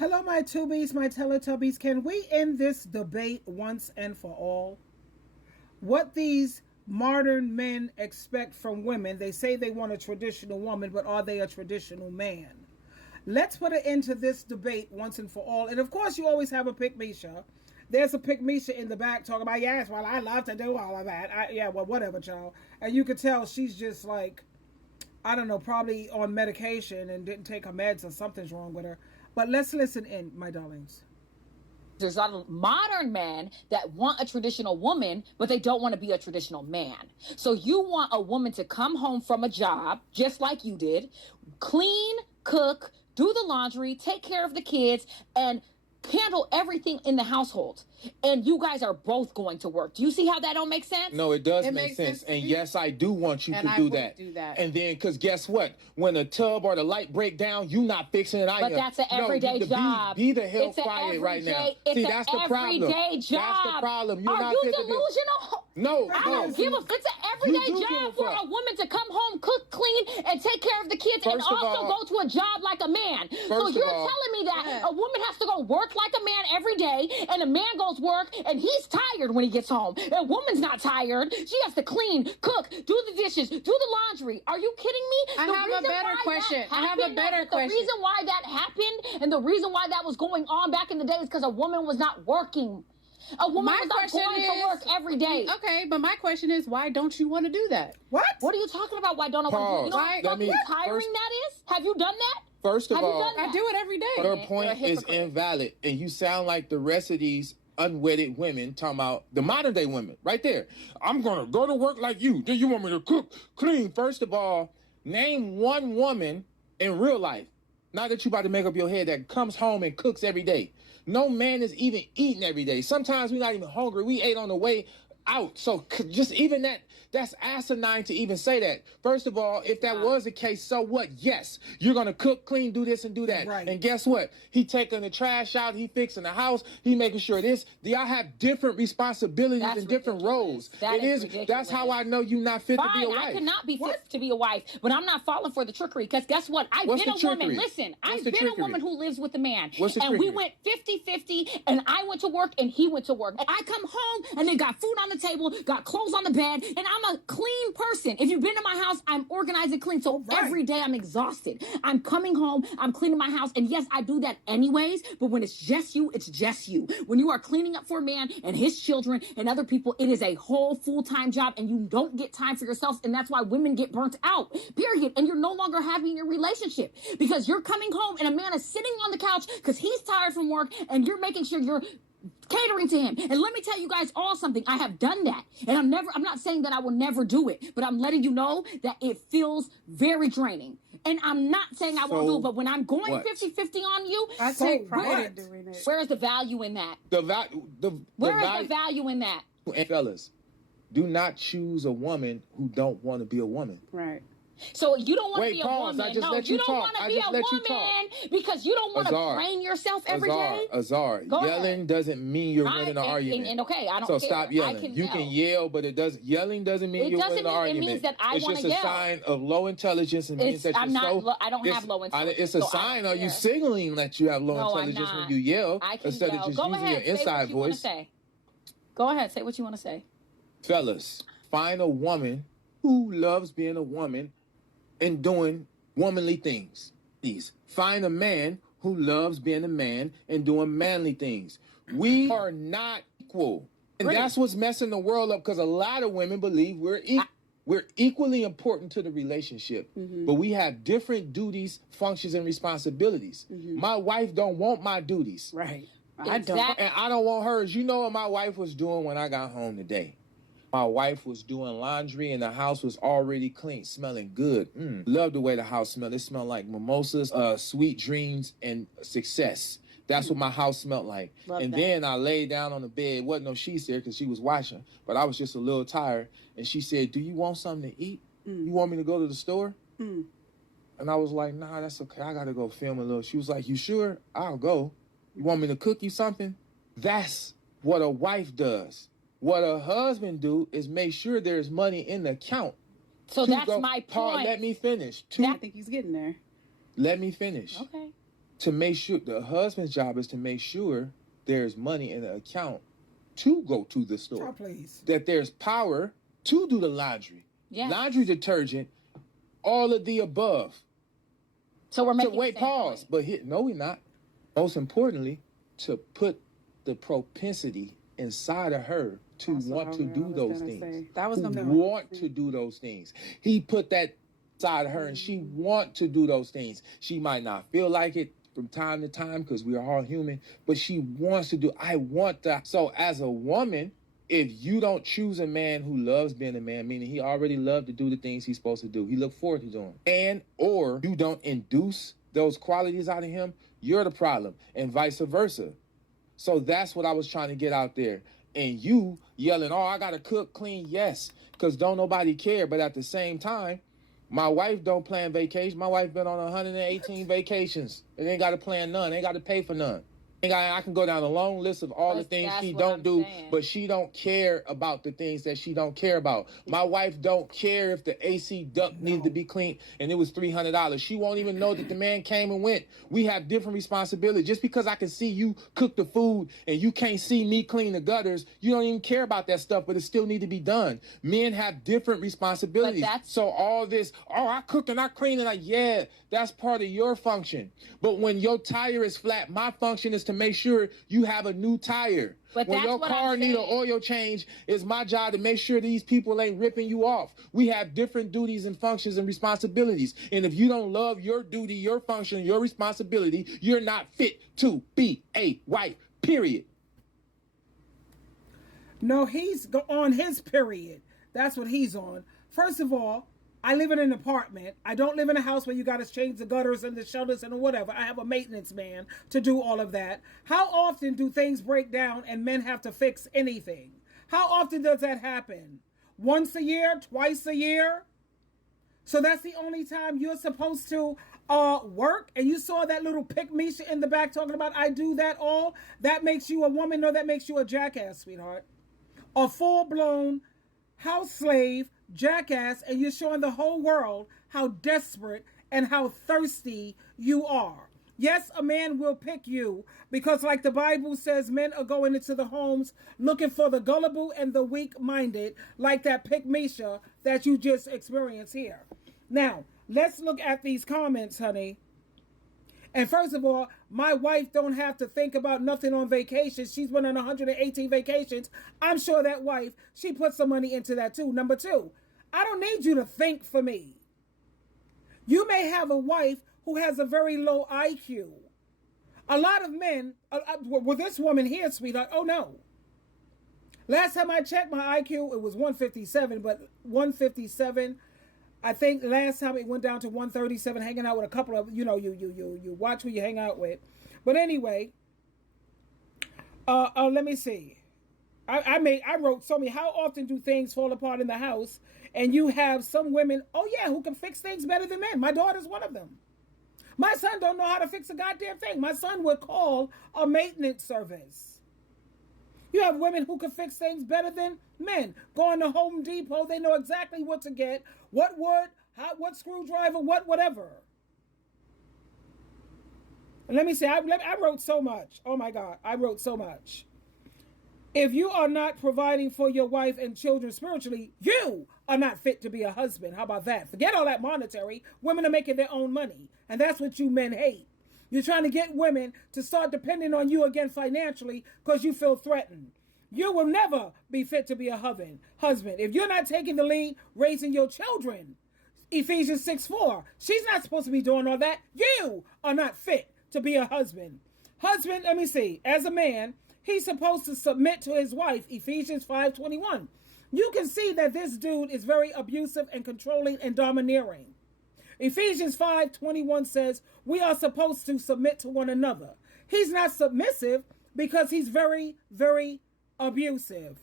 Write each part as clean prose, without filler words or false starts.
Hello, my tubies, my Teletubbies. Can we end this debate once and for all? What these modern men expect from women? They say they want a traditional woman, but are they a traditional man? Let's put an end to this debate once and for all. And of course, you always have a pick Misha. There's a pick Misha in the back talking about, yes, well, I love to do all of that. Yeah, well, whatever, child. And you could tell she's just like, I don't know, probably on medication and didn't take her meds or something's wrong with her. But let's listen in, my darlings. There's a lot of modern men that want a traditional woman, but they don't want to be a traditional man. So you want a woman to come home from a job, just like you did, clean, cook, do the laundry, take care of the kids, and handle everything in the household. And you guys are both going to work. Do you see how that don't make sense? No, it does make sense. And yes, I do want you to do that. And then, because guess what? When the tub or the light break down, you not fixing it. But that's an everyday job. Be the hell quiet right now. See, that's the problem. Everyday job. That's the problem. You're are not you delusional? No, I don't give a. It's an everyday job for a woman to come home, cook, clean, and take care of the kids, and also go to a job like a man. So you're telling me that a woman has to go work like a man every day, and a man goes work, and he's tired when he gets home. A woman's not tired. She has to clean, cook, do the dishes, do the laundry. Are you kidding me? I have a better question. The reason why that happened and the reason why that was going on back in the day is because a woman was not working. A woman was not going to work every day. Okay, but my question is, why don't you want to do that? What? What are you talking about? Why don't I want to do it? You know how tiring that is? Have you done that? First of all, I do it every day. Her point is invalid, and you sound like the rest of these unwedded women talking about the modern day women right there. I'm gonna go to work like you. Do you want me to cook, clean? First of all, name one woman in real life, now that you about to make up your head, that comes home and cooks every day. No man is even eating every day. Sometimes we're not even hungry. We ate on the way out. So just even that's asinine to even say that. First of all, if that was the case, so what? Yes, you're going to cook, clean, do this and do that. Right. And guess what? He taking the trash out. He fixing the house. He making sure this. Y'all have different responsibilities and different roles. That's how I know you're not fit to be a wife. I cannot be fit to be a wife, but I'm not falling for the trickery because guess what? I've been a woman. Listen, I've been a woman who lives with a man. And we went 50-50 and I went to work and he went to work. And I come home and they got food on the table, got clothes on the bed, and I'm a clean person. If you've been to my house, I'm organized and clean. So every day I'm exhausted. I'm coming home, I'm cleaning my house, and yes, I do that anyways, but when it's just you, it's just you. When you are cleaning up for a man and his children and other people, it is a whole full-time job, and you don't get time for yourself, and that's why women get burnt out, period. And you're no longer happy in your relationship because you're coming home and a man is sitting on the couch because he's tired from work, and you're making sure you're catering to him. And let me tell you guys all something. I have done that. And I'm not saying that I will never do it, but I'm letting you know that it feels very draining. And I'm not saying I won't do it, but when I'm going 50-50 on you, I take pride in doing it. Where's the value in that? Where is the value in that? And fellas, do not choose a woman who don't want to be a woman. Right. So you don't want to be a pause. woman. I just let you don't talk. want to be a woman because you don't want to train yourself every day. Azar, yelling doesn't mean you're winning an argument. And okay, I don't so care. Stop yelling. You can yell, but yelling doesn't mean you're winning an argument. It means that I want to yell. It's just a sign of low intelligence and means that I don't have low intelligence. It's a sign of you signaling that you have low intelligence when you yell instead of just using your inside voice. Go ahead, say what you want to say. Fellas, find a woman who loves being a woman and doing womanly things. Please find a man who loves being a man and doing manly things. We are not equal. And that's what's messing the world up because a lot of women believe we're equally important to the relationship, but we have different duties, functions, and responsibilities. My wife don't want my duties. Right. I don't. And I don't want hers. You know what my wife was doing when I got home today? My wife was doing laundry and the house was already clean, smelling good. Love the way the house smelled. It smelled like mimosas, sweet dreams, and success. That's what my house smelled like. Then I laid down on the bed. Wasn't no sheets there because she was washing, but I was just a little tired. And she said, "Do you want something to eat? You want me to go to the store?" And I was like, "Nah, that's okay. I got to go film a little." She was like, "You sure? I'll go. You want me to cook you something?" That's what a wife does. What a husband do is make sure there's money in the account. So that's my point. Paul, let me finish. I think he's getting there. Let me finish. Okay. to make sure, the husband's job is to make sure there's money in the account to go to the store. Oh, please. That there's power to do the laundry. Yes. Laundry detergent, all of the above. So we're making pause. But no, we're not. Most importantly, to put the propensity inside of her to want to do those things. That was want to do those things. He put that inside of her, and she want to do those things. She might not feel like it from time to time because we are all human, but she wants to do. I want that. So as a woman, if you don't choose a man who loves being a man, meaning he already loved to do the things he's supposed to do, he look forward to doing, and or you don't induce those qualities out of him, you're the problem, and vice versa. So that's what I was trying to get out there. And you yelling, oh, I got to cook, clean, yes, because don't nobody care. But at the same time, my wife don't plan vacation. My wife been on 118 vacations. It ain't got to plan none. Ain't got to pay for none. I can go down a long list of all the things she don't do, but she don't care about the things that she don't care about. My wife don't care if the AC duct needed to be cleaned and it was $300. She won't even know that the man came and went. We have different responsibilities. Just because I can see you cook the food and you can't see me clean the gutters, you don't even care about that stuff, but it still need to be done. Men have different responsibilities. So all this, oh, I cook and I clean and yeah, that's part of your function. But when your tire is flat, my function is to make sure you have a new tire. But when your car needs an oil change, it's my job to make sure these people ain't ripping you off. We have different duties and functions and responsibilities. And if you don't love your duty, your function, your responsibility, you're not fit to be a wife, period. No, he's on his period. That's what he's on. First of all, I live in an apartment. I don't live in a house where you got to change the gutters and the shutters and whatever. I have a maintenance man to do all of that. How often do things break down and men have to fix anything? How often does that happen? Once a year? Twice a year? So that's the only time you're supposed to work? And you saw that little pick-me-sha in the back talking about I do that all? That makes you a woman? No, that makes you a jackass, sweetheart. A full-blown house slave, jackass, and you're showing the whole world how desperate and how thirsty you are. Yes, a man will pick you because like the Bible says, men are going into the homes looking for the gullible and the weak-minded, like that pick-me-sha that you just experienced here. Now, let's look at these comments, honey. And first of all, my wife don't have to think about nothing on vacation. She's been on 118 vacations. I'm sure that wife, she put some money into that too. Number two, I don't need you to think for me. You may have a wife who has a very low IQ. A lot of men, well, this woman here, sweetheart, oh no. Last time I checked my IQ, it was 157, but 157, I think last time it went down to 137, hanging out with a couple of, you watch who you hang out with. But anyway, let me see. I wrote so many, how often do things fall apart in the house? And you have some women, oh yeah, who can fix things better than men. My daughter's one of them. My son don't know how to fix a goddamn thing. My son would call a maintenance service. You have women who can fix things better than men. Going to Home Depot, they know exactly what to get, what wood, what screwdriver, whatever. And let me say, I wrote so much. Oh my God, I wrote so much. If you are not providing for your wife and children spiritually, you are not fit to be a husband. How about that? Forget all that monetary. Women are making their own money. And that's what you men hate. You're trying to get women to start depending on you again financially because you feel threatened. You will never be fit to be a husband. If you're not taking the lead, raising your children, Ephesians 6:4, she's not supposed to be doing all that. You are not fit to be a husband. Husband, let me see, as a man, he's supposed to submit to his wife, Ephesians 5:21. You can see that this dude is very abusive and controlling and domineering. Ephesians 5:21 says we are supposed to submit to one another. He's not submissive because he's very, very abusive.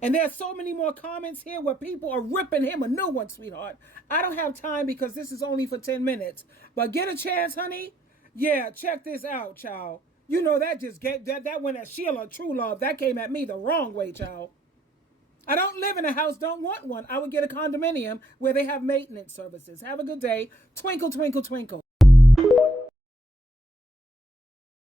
And there's so many more comments here where people are ripping him a new one, sweetheart. I don't have time because this is only for 10 minutes. But get a chance, honey. Yeah, check this out, child. You know that that went at SheilaTruelove. That came at me the wrong way, child. I don't live in a house, don't want one. I would get a condominium where they have maintenance services. Have a good day. Twinkle, twinkle, twinkle.